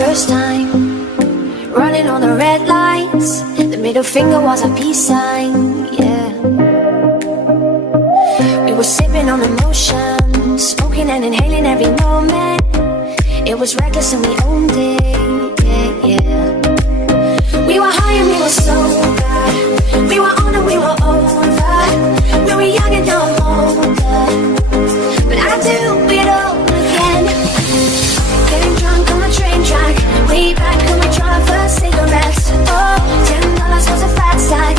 first time, running on the red lights. The middle finger was a peace sign, yeah. We were sipping on emotion, smoking and inhaling every moment. It was reckless and we owned it, yeah, yeah. We were high and we were sober. We were on and we were over. We were young and now I'm older, but I do it all again. Getting drunk on the train track, way back when we tried first cigarettes. Oh, $10 was a fat stack.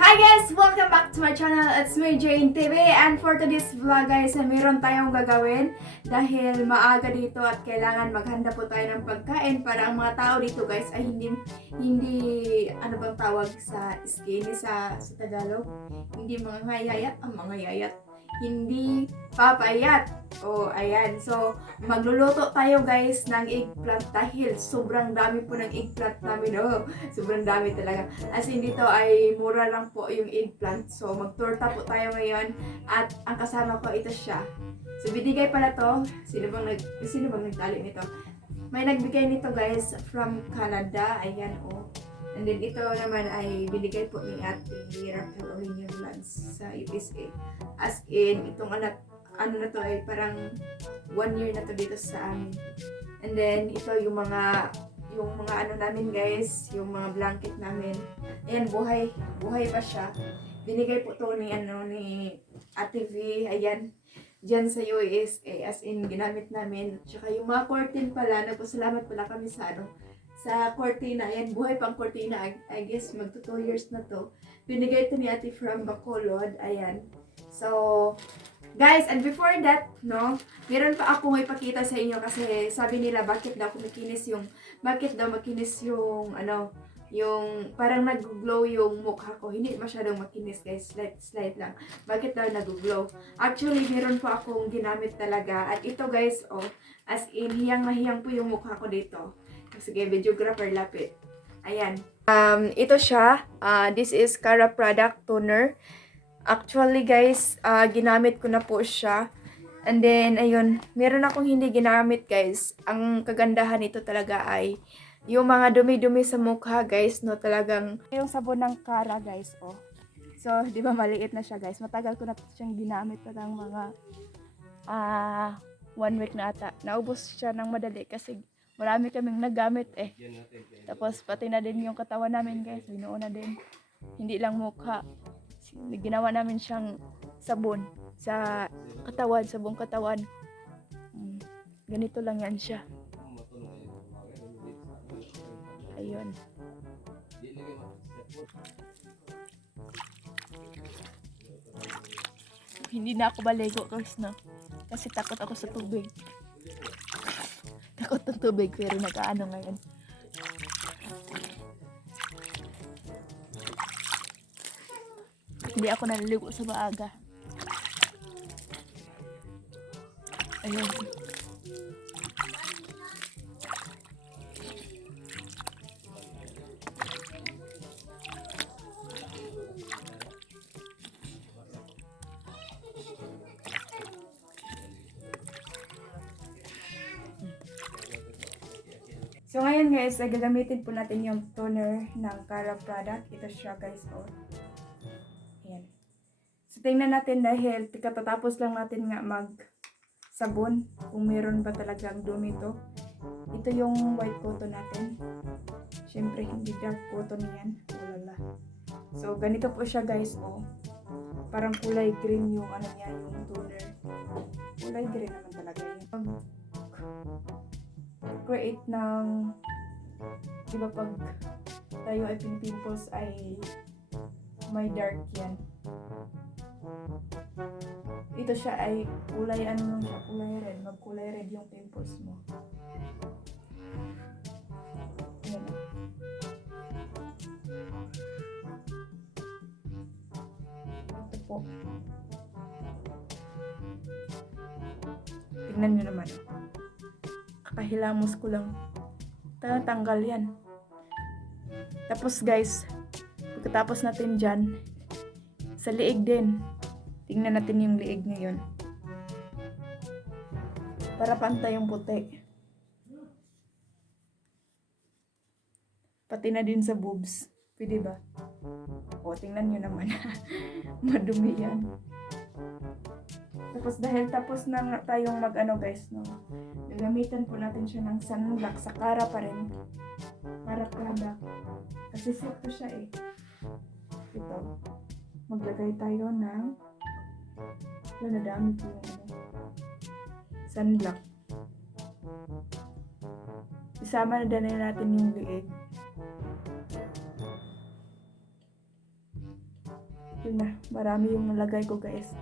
Hi guys! Welcome back to my channel. It's me, Jane TV. And for today's vlog guys, meron tayong gagawin dahil maaga dito at kailangan maghanda po tayo ng pagkain para ang mga tao dito guys ay hindi ano bang tawag sa skinny sa Tagalog? Hindi mga yayat, mga yayat. Hindi papayat. Oh, ayan. So, magluluto tayo guys ng eggplant dahil sobrang dami po ng eggplant namin. Oh, sobrang dami talaga. As in dito ay mura lang po yung eggplant. So, magtorta po tayo ngayon at ang kasama ko ito siya. So, binigay pala to. Sino bang nagtali nito? May nagbigay nito guys from Canada. Ayan, oh. And then ito naman ay binigay po ni Ate Raquel Original Vlogs sa USA. As in, itong ano na to ay parang 1 year na to dito sa amin. And then ito yung mga ano namin guys, yung mga blanket namin. Ayan, buhay pa siya. Binigay po to ni Ate V, ayan, diyan sa USA, as in ginamit namin. Tsaka yung mga curtain pala, nagpasalamat pala kami sa cortina. Ayan, buhay pang cortina. I guess magto 2 years na to. Binigay ito ni Ate from Bacolod. Ayan. So, guys, and before that, no, meron pa ako may pakita sa inyo kasi sabi nila bakit daw makinis yung parang nag-glow yung mukha ko. Hindi masyadong makinis guys, slight lang. Bakit daw nag-glow? Actually, meron pa akong ginamit talaga. At ito guys, oh, as in, hiyang na hiyang po yung mukha ko dito. Sige, videographer lapit. Ayan. Ito siya. This is Cara Product Toner. Actually guys, ginamit ko na po siya. And then, ayun, meron akong hindi ginamit guys. Ang kagandahan nito talaga ay yung mga dumi-dumi sa mukha guys, no, talagang yung sabon ng Cara guys, oh. So, di ba maliit na siya guys. Matagal ko na siyang ginamit talagang mga 1 week na ata. Naubos siya ng madali kasi marami kaming nagamit eh. Tapos pati na din yung katawan namin guys. Binuo na din. Hindi lang mukha. Ginawa namin siyang sabon sa katawan, sa buong katawan. Ganito lang yan siya. Ayun. Hindi na ako baligo guys, no? Kasi takot ako sa tubig. Takot ng tubig pero nakaano ngayon. Hindi ako naliligo sa maaga. Ayun. So ngayon guys, gagamitin po natin yung toner ng Cara product. Ito siya guys, oh. Ayan. So tingnan natin dahil katatapos lang natin nga mag-sabon kung meron ba talagang dumi to. Ito yung white cotton natin. Siyempre hindi dark cotton yan. Wala. So ganito po siya guys, oh. Parang kulay green yung ano niya, yung toner. Kulay green naman talaga yun. Create ng, di ba pag tayo ay pimples ay may dark yan. Ito siya ay kulay kulay red. Magkulay red yung pimples mo. Ayan. Ito po. Tignan nyo naman. Kakahilamos ko lang. Tanggal yan. Tapos guys, pagkatapos natin dyan, sa liig din. Tingnan natin yung liig ngayon. Para pantay yung puti. Pati na din sa boobs. Pwede ba? O, tingnan nyo naman. Madumi yan. Tapos dahil tapos na nga tayong mag-ano guys, no? Gagamitan po natin siya ng sunblock sa cara pa rin. Para product. Kasi safe to siya eh. Ito. Maglagay tayo ng nadami po yung sunblock. Isama na din natin yung liig. Yun na, marami yung nalagay ko guys.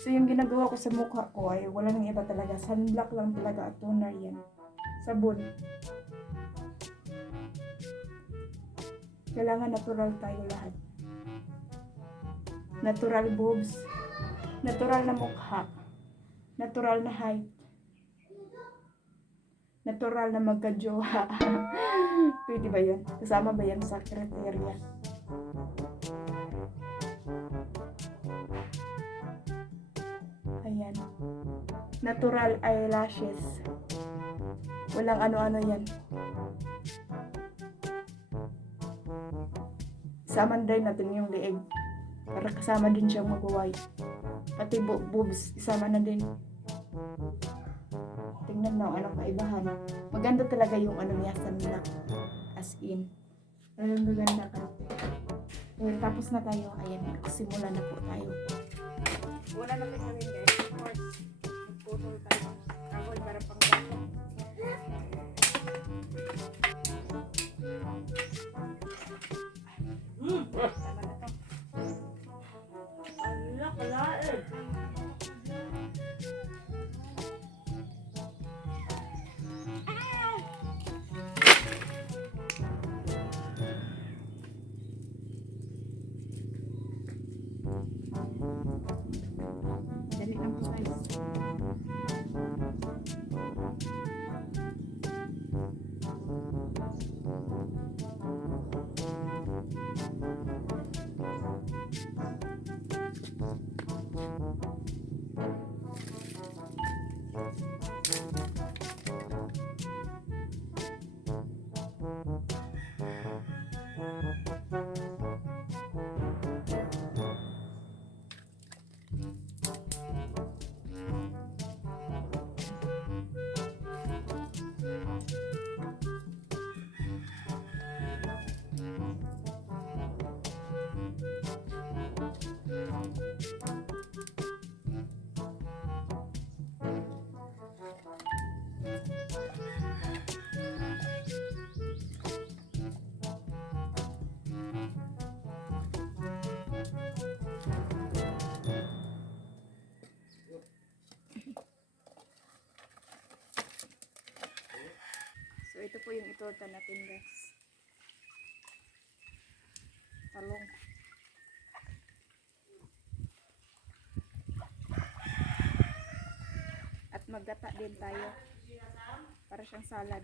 So yung ginagawa ko sa mukha ko ay wala nang iba talaga. Sunblock lang talaga at toner yan. Sabon. Kailangan natural tayo lahat. Natural boobs. Natural na mukha. Natural na height. Natural na magka-jowa. Pwede ba yan? Kasama ba yan sa kriteria? Ayan. Natural eyelashes. Walang ano-ano yan. Isama din natin yung leeg. Para kasama din siyang mag-white. Pati boobs, isama na din. Tingnan mo anong kaibahan. Maganda talaga yung ano niya, sunblock. As in. Alam, maganda ka. Okay, tapos na tayo. Ayan, simulan na po tayo. Wala na kayo gawin guys. Of course, magputol tayo. Kahoy para pang gato. Tama na to. Ala, kalain. Dali lang po guys. So, ito po yung itorta natin guys. Talong. At maggata din tayo. Para siyang salad.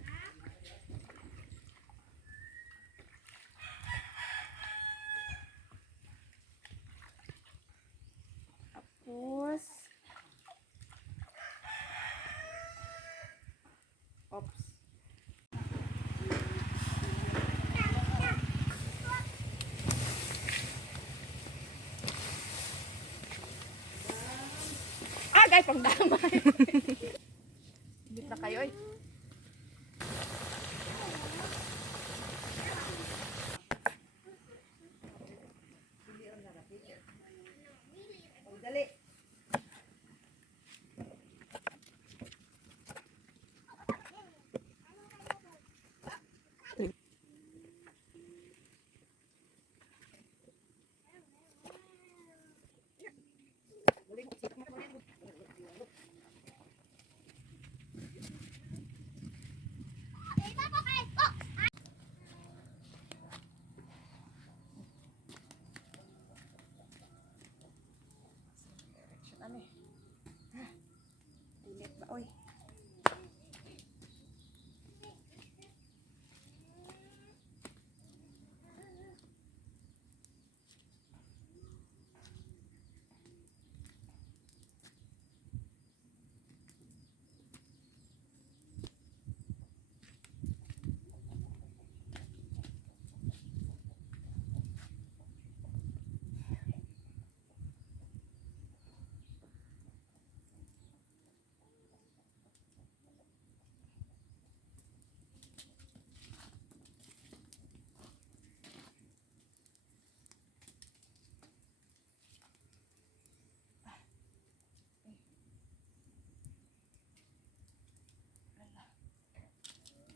Tapos, oops. Agay pang damay. Bit na kayo eh. Dali.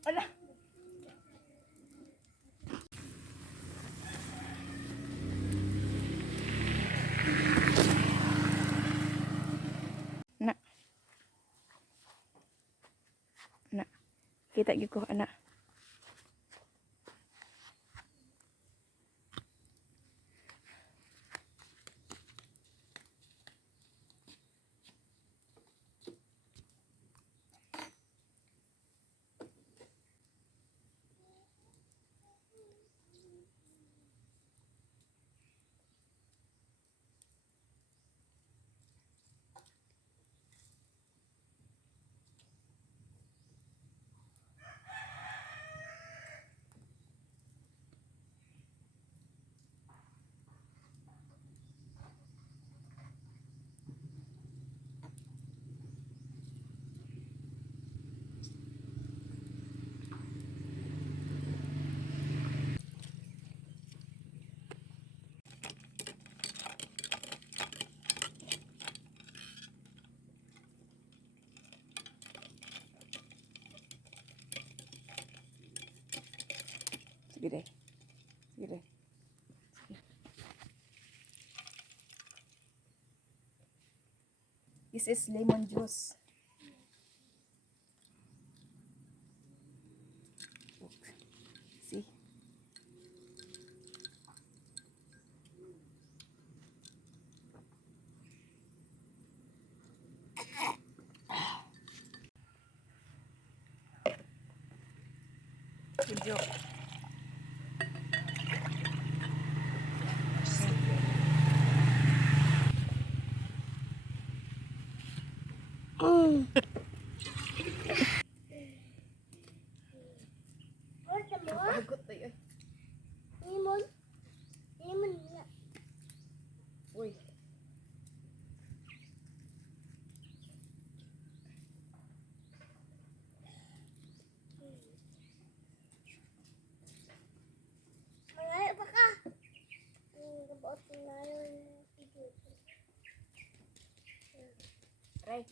Ala. Na. Na. Kita gyud ko ana. Sige deh. Sige deh. Sige. This is lemon juice. Look. See? Video. Pagod tayo eh. Lemon. Lemon nga. Uy. Malayo pa ka. Gabaot na yung video. Aray.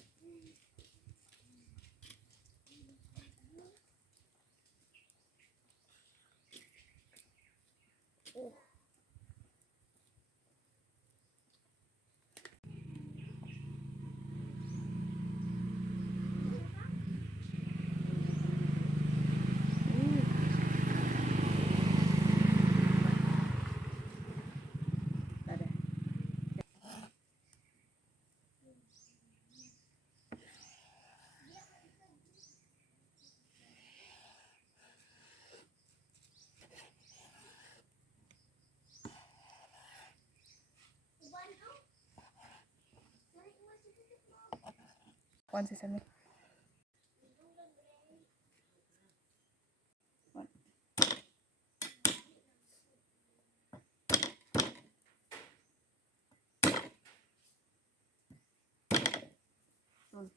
Ada. Kuan si Samir. Kuan. Tul.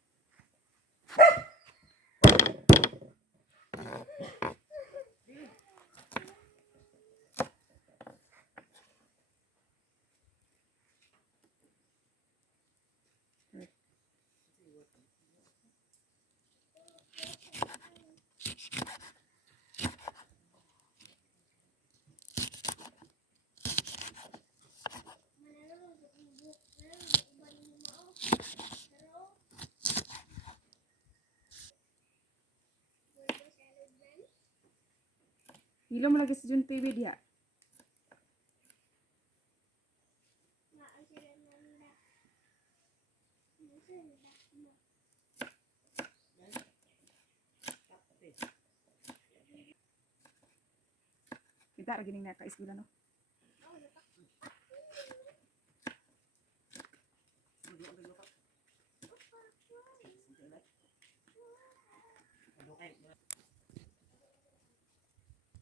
Hilo mo lagi sa Jun TV dia. Kita lagi ning naka-eskwela no.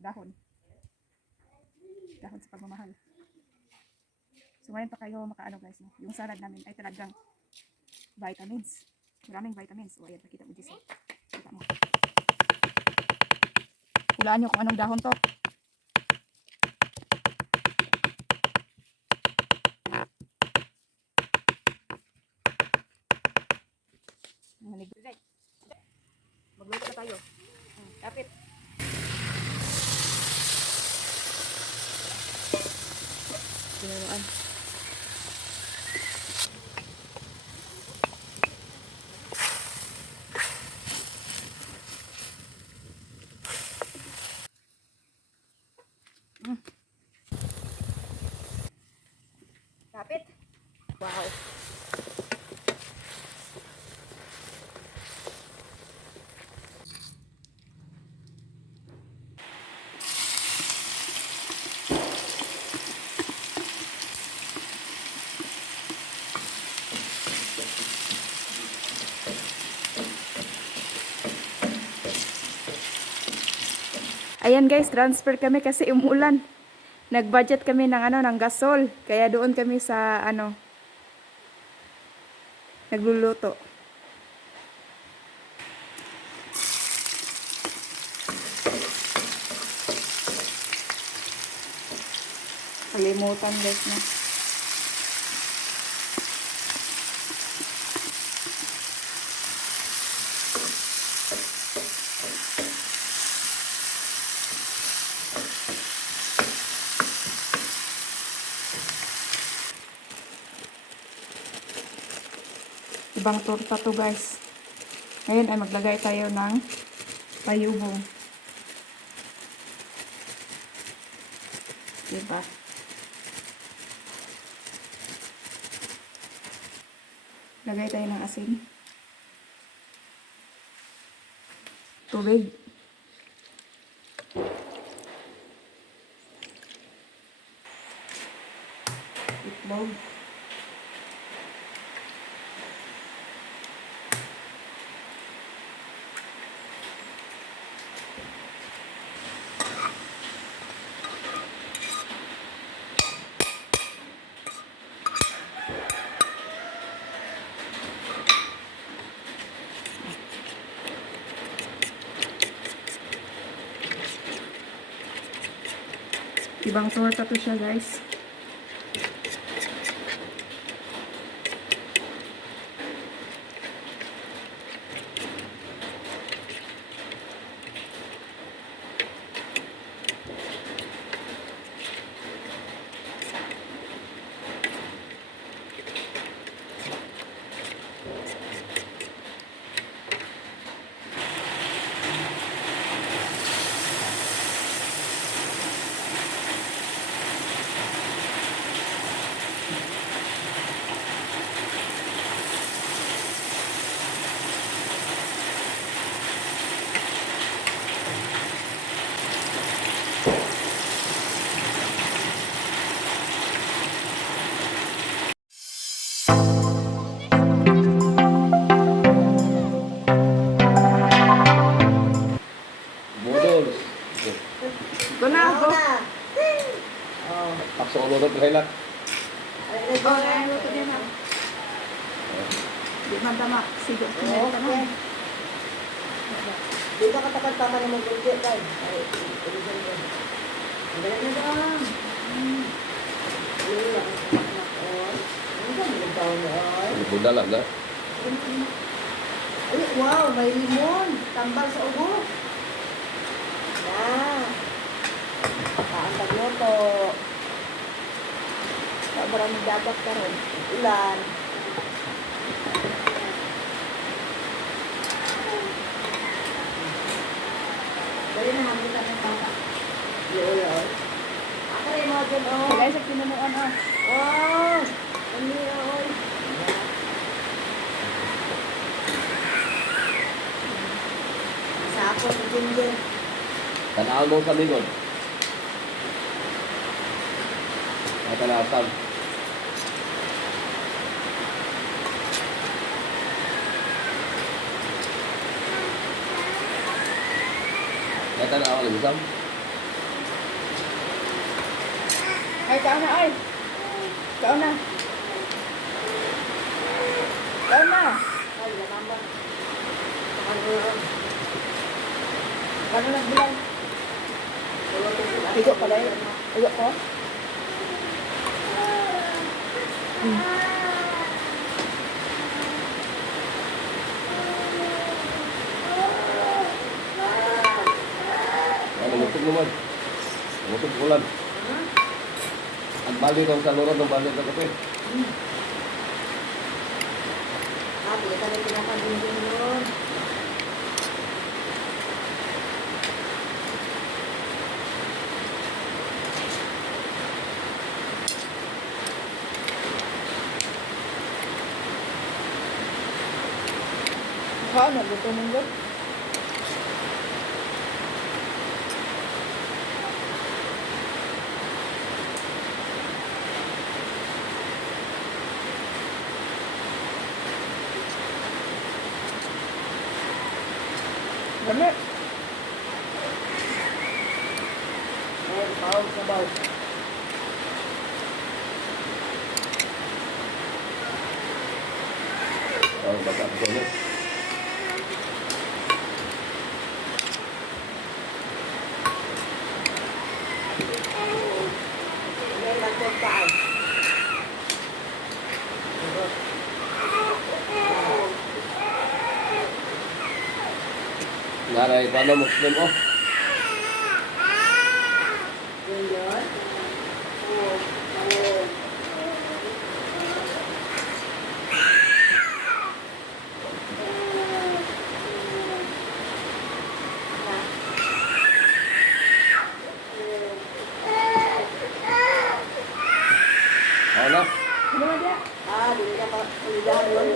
Dahon. Dahon sa pagmamahal. So ngayon pa kayo makaano guys, no? Yung salad namin ay talagang vitamins. Maraming vitamins. O ayan, nakita mo dito. Kita mo. Hulaan nyo kung anong dahon to. Magluto na tayo. Kapit. Tinuruan. Kapit. Wow. Ayan guys, transfer kami kasi umulan. Nag-budget kami ng ng gasol. Kaya doon kami sa nagluluto. Kalimutan guys na. Ibang torta to guys. Ngayon ay maglagay tayo ng payubong. Diba? Lagay tayo ng asin. Tubig. Itlog. Ibang torta to siya guys. Noodles. Go na, go. Paksa ulo na pala. Oh, naluto din ha. Di man tama. Sige, meron ka na. Dito ka tapat tama na mag-budget tayo. Ay, ilagay ko. Ang galing na doon. Ayun lang, ang samak na oil. Ano ba yung taon na oil? Buda lang na. Ay, wow, may limon. Tambal sa ubo. Yan. Saan pagluto. Maraming dapat ka rin. Ulan. Dali na hamutan ng tama. Yun. Ako rin mo dyan, oh. Guys, at tinunuan oh. Wow! Ang mira, oy. Sa ako, si Ginger. Tanaan mo sa likod. Ay, tanaasan. Ay, tanaasan lang isang. Ay, kaon na, ay. Kaon na. Kaon na. Ay, naman. Ano lang bilang? Higo pala yun. Higo ko? Ay, nangutog naman. Nangutog ulan. Ang Bali itong saluran ng bali ng kape. Hindi ka rin pinapagindin yun. Ano, gusto mong gud? Dami. Bawal sa bawal. Oh, baka ako na. Yan lang kung saan. Naray, paano Muslim oh? Yun yun. Ano? Ano ba dia? Hindi ka pa ulidahan yun.